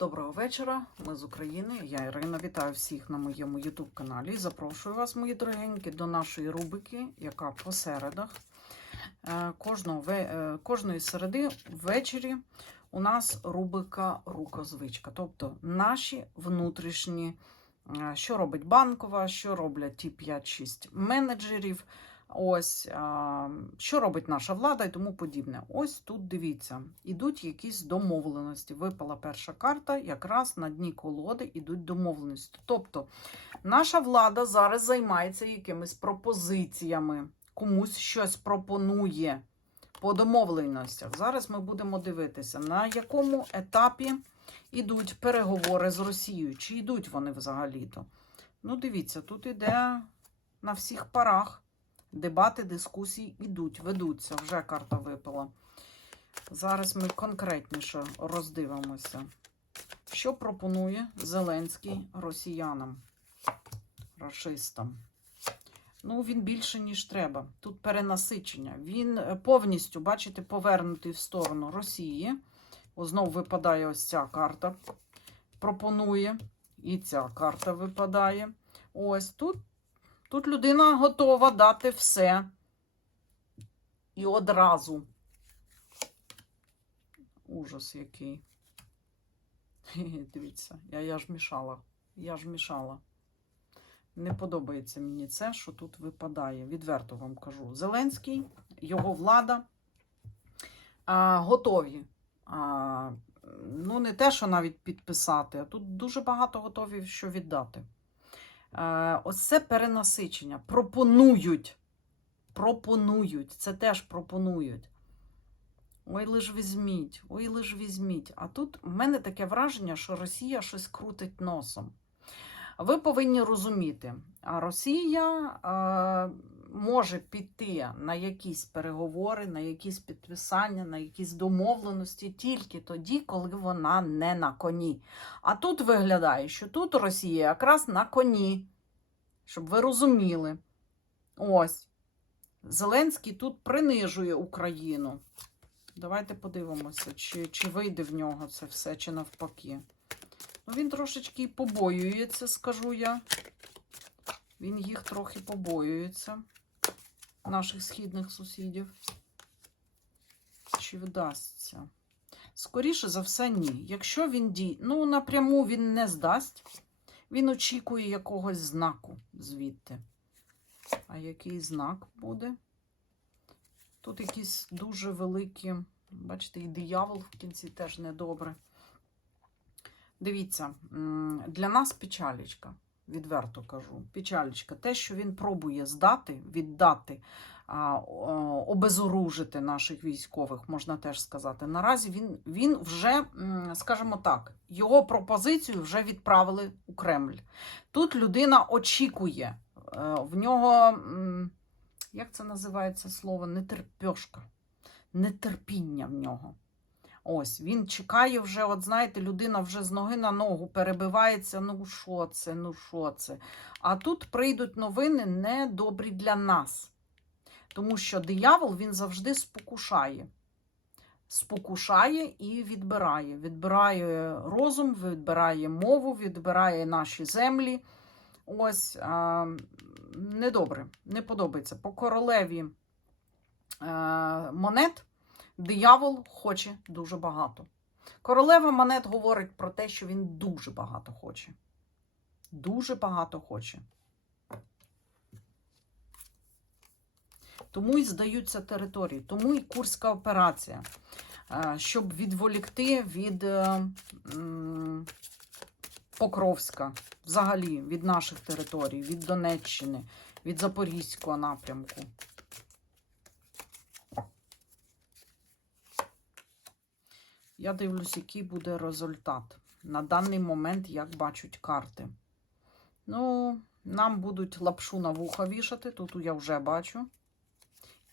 Доброго вечора, ми з України. Я Ірина. Вітаю всіх на моєму YouTube каналі. Запрошую вас, мої дорогенькі, до нашої рубрики, яка по середах. Е, Кожного, е, кожної середи ввечері у нас рубрика Рукозвичка. Тобто наші внутрішні, е, що робить банкова, що роблять ті 5-6 менеджерів. Ось що робить наша влада і тому подібне. Ось тут дивіться, ідуть якісь домовленості. Випала перша карта, якраз на дні колоди ідуть домовленості. Тобто наша влада зараз займається якимись пропозиціями, комусь щось пропонує по домовленостях. Зараз ми будемо дивитися, на якому етапі ідуть переговори з Росією. Чи йдуть вони взагалі-то? Ну, дивіться, тут іде на всіх парах. Дебати, дискусії ідуть, ведуться. Вже карта випала. Зараз ми конкретніше роздивимося. Що пропонує Зеленський росіянам, рашистам? Ну, він більше, ніж треба. Тут перенасичення. Він е, повністю, бачите, повернутий в сторону Росії. О, знов випадає ось ця карта. Пропонує. І ця карта випадає. Ось тут Тут людина готова дати все. І одразу. Ужас який. Дивіться, я, я ж мішала. Я ж мішала. Не подобається мені це, що тут випадає. Відверто вам кажу. Зеленський, його влада а, готові. А, ну, не те, що навіть підписати, а тут дуже багато готові що віддати. Е, Ось це перенасичення. Пропонують. Пропонують. Це теж пропонують. Ой, лиш візьміть, ой, лиш візьміть. А тут в мене таке враження, що Росія щось крутить носом. Ви повинні розуміти, а Росія е, може піти на якісь переговори, на якісь підписання, на якісь домовленості тільки тоді, коли вона не на коні. А тут виглядає, що тут Росія якраз на коні, щоб ви розуміли. Ось. Зеленський тут принижує Україну. Давайте подивимося, чи, чи вийде в нього це все, чи навпаки. Ну, він трошечки побоюється, скажу я. Він їх трохи побоюється, наших східних сусідів. Чи вдасться? Скоріше за все, ні. Якщо він дій... ну, напряму він не здасть, він очікує якогось знаку звідти. А який знак буде? Тут якісь дуже великі, бачите, і диявол в кінці теж недобре. Дивіться, для нас печалечка, відверто кажу. Печалечка. Те, що він пробує здати, віддати, обезоружити наших військових, можна теж сказати. Наразі він, він вже, скажімо так, його пропозицію вже відправили у Кремль. Тут людина очікує, е, в нього, як це називається слово, нетерпьошка, нетерпіння в нього. Ось, він чекає вже, от знаєте, людина вже з ноги на ногу перебивається. Ну, що це, ну що це? А тут прийдуть новини недобрі для нас. Тому що диявол він завжди спокушає. Спокушає і відбирає. Відбирає розум, відбирає мову, відбирає наші землі. Ось а, недобре, не подобається. По королеві а, монет. Диявол хоче дуже багато. Королева монет говорить про те, що він дуже багато хоче. Дуже багато хоче. Тому і здаються території, тому і Курська операція, е, щоб відволікти від е, Покровська, взагалі від наших територій, від Донеччини, від Запорізького напрямку. Я дивлюсь, який буде результат. На даний момент, як бачать карти. Ну, нам будуть лапшу на вуха вішати, тут я вже бачу.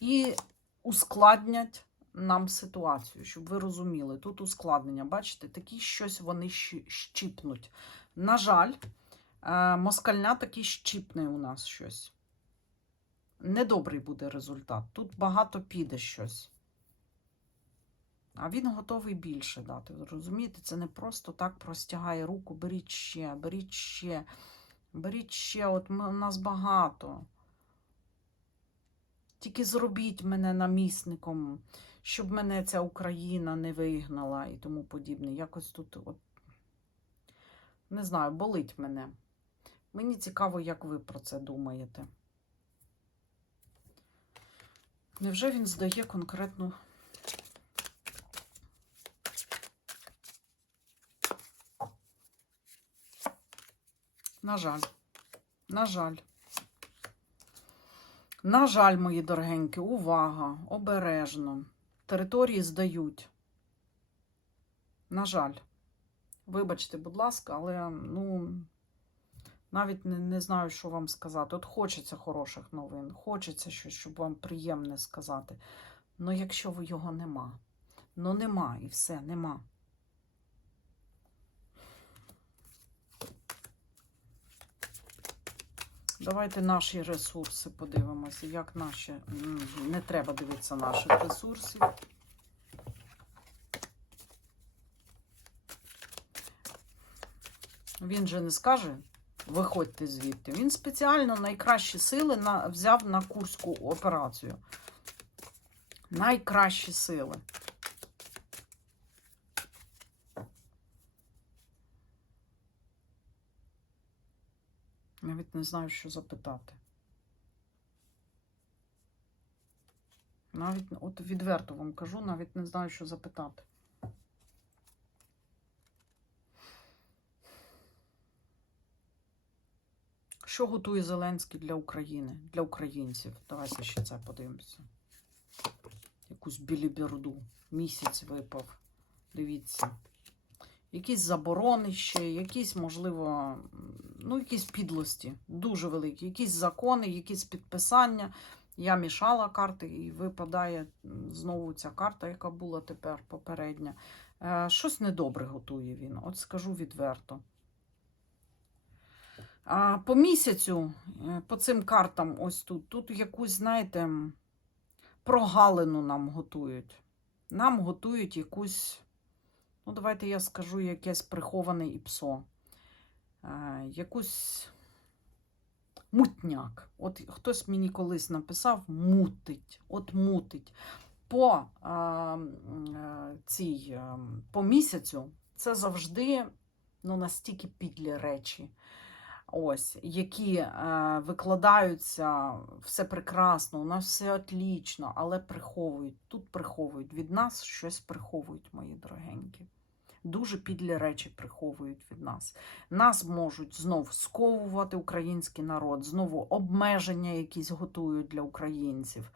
І ускладнять нам ситуацію, щоб ви розуміли. Тут ускладнення, бачите, такі щось вони щіпнуть. На жаль, е, москальня таки щіпне у нас щось. Недобрий буде результат. Тут багато піде щось. А він готовий більше дати. Розумієте, це не просто так простягає руку, беріть ще, беріть ще, беріть ще, от ми, у нас багато. Тільки зробіть мене намісником, щоб мене ця Україна не вигнала і тому подібне. Якось тут, от, не знаю, болить мене. Мені цікаво, як ви про це думаєте. Невже він здає конкретну На жаль. На жаль. На жаль, мої дорогенькі, увага, обережно. Території здають. На жаль. Вибачте, будь ласка, але ну, навіть не, не знаю, що вам сказати. От хочеться хороших новин, хочеться щось, щоб вам приємне сказати. Ну, якщо його нема, ну нема і все, нема. Давайте наші ресурси подивимося, як наші. Не треба дивитися наших ресурсів. Він же не скаже, виходьте звідти. Він спеціально найкращі сили на, взяв на Курську операцію. Найкращі сили. Навіть не знаю, що запитати. Навіть, от відверто вам кажу, навіть не знаю, що запитати. Що готує Зеленський для України, для українців? Давайте ще це подивимося. Якусь біліберду. Місяць випав. Дивіться. Якісь заборони ще, якісь, можливо, ну, якісь підлості, дуже великі, якісь закони, якісь підписання. Я мішала карти і випадає знову ця карта, яка була тепер попередня. Е, щось недобре готує він, от скажу відверто. А по місяцю, е, по цим картам, ось тут, тут якусь, знаєте, прогалину нам готують. Нам готують якусь. Ну, давайте я скажу якесь приховане іпсо. Е, якусь мутняк. От хтось мені колись написав мутить. От мутить. По, е, е, цій, по місяцю це завжди ну, настільки підлі речі. Ось, які е, викладаються, все прекрасно, у нас все отлічно, але приховують. Тут приховують від нас щось приховують, мої дорогенькі. Дуже підлі речі приховують від нас. Нас можуть знов сковувати український народ, знову обмеження якісь готують для українців.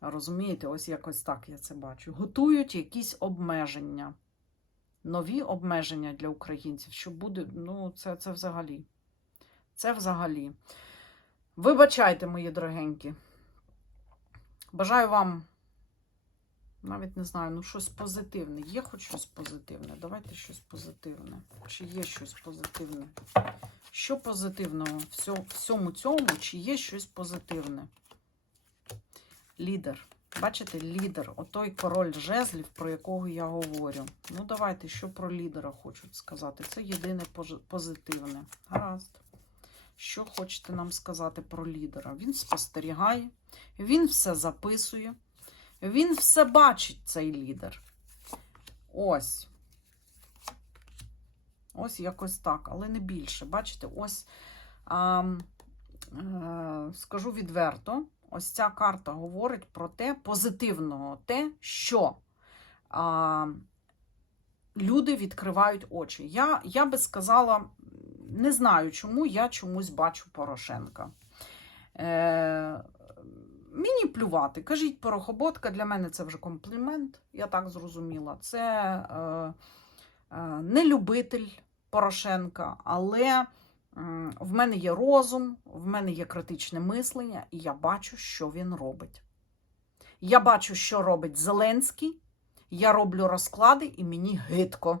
Розумієте, ось якось так я це бачу. Готують якісь обмеження, нові обмеження для українців. Що буде, ну, це, це взагалі. Це взагалі. Вибачайте, мої дорогенькі. Бажаю вам, навіть не знаю, ну щось позитивне. Є хоч щось позитивне? Давайте щось позитивне. Чи є щось позитивне? Що позитивного в всьому цьому, чи є щось позитивне? Лідер. Бачите, лідер, отой король жезлів, про якого я говорю. Ну, давайте, що про лідера хочуть сказати. Це єдине позитивне. Гаразд. Що хочете нам сказати про лідера? Він спостерігає, він все записує, він все бачить, цей лідер. Ось. Ось якось так, але не більше. Бачите, ось а, е, скажу відверто, ось ця карта говорить про те, позитивного, те, що а, люди відкривають очі. Я, я би сказала, не знаю чому, я чомусь бачу Порошенка. Е, мені плювати. Кажіть, порохоботка, для мене це вже комплімент, я так зрозуміла. Це е, е, не любитель Порошенка, але м, в мене є розум, в мене є критичне мислення, і я бачу, що він робить. Я бачу, що робить Зеленський. Я роблю розклади, і мені гидко.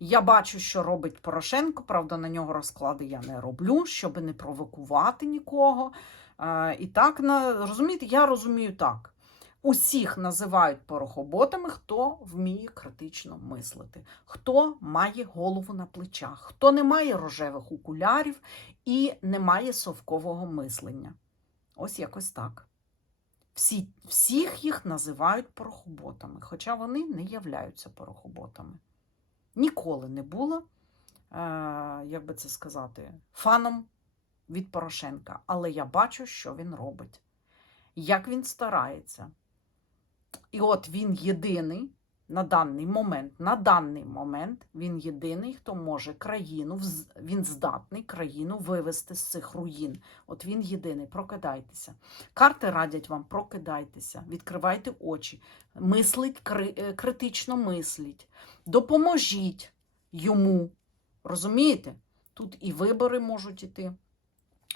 Я бачу, що робить Порошенко. Правда, на нього розклади я не роблю, щоб не провокувати нікого. Е, І так, розумієте, я розумію так. Усіх називають порохоботами, хто вміє критично мислити, хто має голову на плечах, хто не має рожевих окулярів і не має совкового мислення. Ось якось так. Всі, всіх їх називають порохоботами, хоча вони не являються порохоботами. Ніколи не було, е, як би це сказати, фаном від Порошенка. Але я бачу, що він робить, як він старається. І от він єдиний на даний момент, на даний момент він єдиний, хто може країну, він здатний країну вивести з цих руїн. От він єдиний. Прокидайтеся. Карти радять вам, прокидайтеся, відкривайте очі, мислить, кри- е, критично мисліть, допоможіть йому. Розумієте? Тут і вибори можуть іти.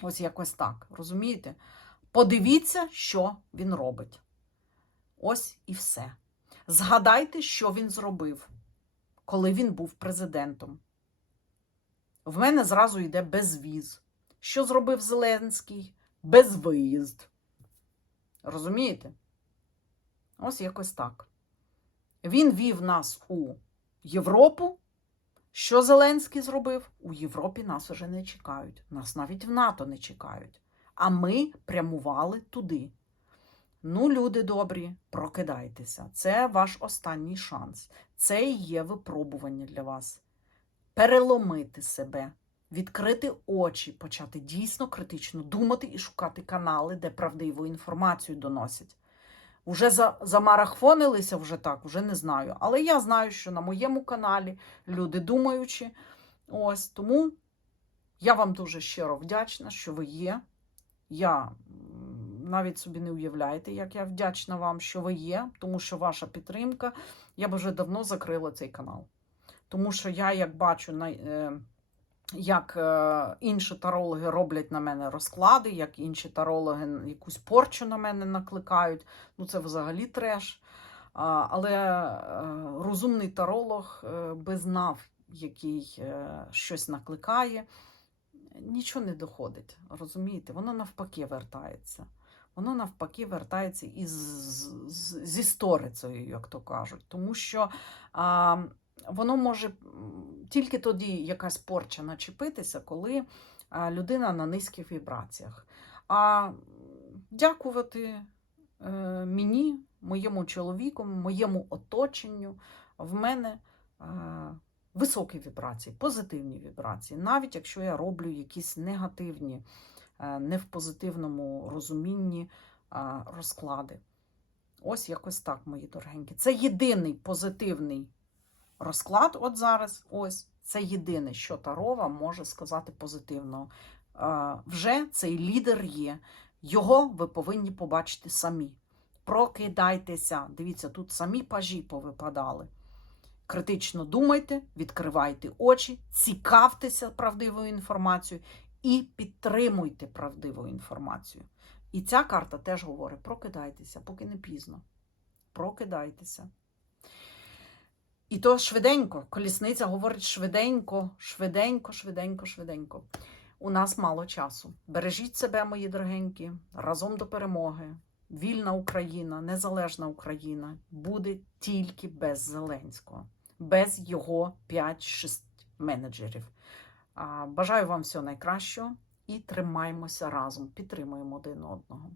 Ось якось так. Розумієте? Подивіться, що він робить. Ось і все. Згадайте, що він зробив, коли він був президентом. В мене зразу йде безвіз. Що зробив Зеленський? Безвиїзд. Розумієте? Ось якось так. Він вів нас у Європу. Що Зеленський зробив? У Європі нас вже не чекають. Нас навіть в НАТО не чекають. А ми прямували туди. Ну, люди добрі, прокидайтеся. Це ваш останній шанс. Це і є випробування для вас. Переломити себе, відкрити очі, почати дійсно критично думати і шукати канали, де правдиву інформацію доносять. Уже за, замарахвонилися вже так, вже не знаю. Але я знаю, що на моєму каналі люди думаючи. Ось тому я вам дуже щиро вдячна, що ви є. Я навіть собі не уявляєте, як я вдячна вам, що ви є, тому що ваша підтримка, я б вже давно закрила цей канал. Тому що я, як бачу, на, е, як е, інші тарологи роблять на мене розклади, як інші тарологи якусь порчу на мене накликають, ну це взагалі треш. Але е, розумний таролог е, би знав, який щось накликає, нічого не доходить. Розумієте? Воно навпаки вертається. Воно навпаки вертається із, з, зі сторицею, як то кажуть. Тому що а, воно може тільки тоді якась порча начепитися, коли людина на низьких вібраціях. А дякувати е, мені, моєму чоловіку, моєму оточенню, в мене високі вібрації, позитивні вібрації, навіть якщо я роблю якісь негативні, е, не в позитивному розумінні розклади. Ось якось так, мої дорогенькі. Це єдиний позитивний розклад, от зараз. Ось це єдине, що Тарова може сказати позитивного. Е, Вже цей лідер є. Його ви повинні побачити самі. Прокидайтеся. Дивіться, тут самі пажі повипадали. Критично думайте, відкривайте очі, цікавтеся правдивою інформацією і підтримуйте правдиву інформацію. І ця карта теж говорить: прокидайтеся, поки не пізно. Прокидайтеся. І то швиденько. Колісниця говорить швиденько, швиденько, швиденько, швиденько. У нас мало часу. Бережіть себе, мої дорогенькі, разом до перемоги. Вільна Україна, незалежна Україна буде тільки без Зеленського, без його 5-6 менеджерів. Бажаю вам всього найкращого і тримаємося разом, підтримуємо один одного.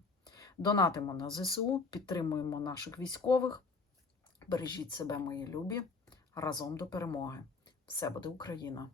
Донатимо на ЗСУ, підтримуємо наших військових. Бережіть себе, мої любі, разом до перемоги. Все буде Україна!